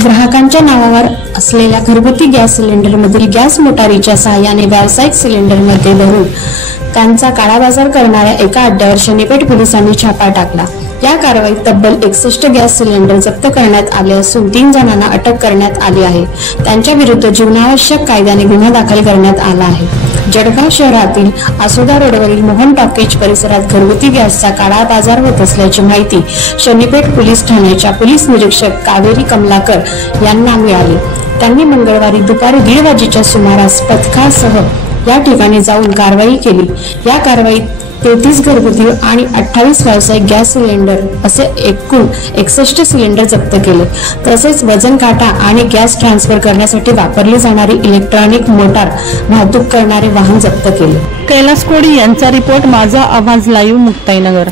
ग्राहकांच्या नावावर असलेल्या घरगुती गॅस सिलेंडरमधील गॅस मोटारीच्या सहाय्याने व्यावसायिक सिलेंडरमध्ये भरून त्यांचा काळाबाजार करणाऱ्या एका अड्ड्यावर शनीपेठ पोलिसांनी छापा टाकला। या कारवाईत तब्बल 61 गॅस सिलेंडर जप्त करण्यात आले असून 3 जणांना अटक करण्यात आली आहे। त्यांच्या विरुद्ध जीवनावश्यक कायद्याने गुन्हा दाखल करण्यात आला आहे। जळगाव शहरातील आसोदा रोडवरील मोहन टॉकीज परिसरात घरगुती गॅसचा काळा बाजार होत असल्याची माहिती शनीपेठ पोलीस ठाण्याच्या पोलीस निरीक्षक कावेरी कमलाकर यांना मिळाली। त्यांनी मंगळवारी दुपारी 1:30 वाजेच्या सुमारास पथकासह या ठिकाणी जाऊन कारवाई केली। या कारवाईत 33 घरगुती आणि 28 व्यावसायिक गॅस सिलेंडर असे एकूण 61 सिलेंडर जप्त केले। तसेच वजन काटा आणि गॅस ट्रान्सफर करण्यासाठी वापरली जाणारी इलेक्ट्रॉनिक मोटार वाहतूक करणारे वाहन जप्त केले। कैलास कोडी यांचा रिपोर्ट, माझा आवाज लाईव्ह, मुक्ताईनगर।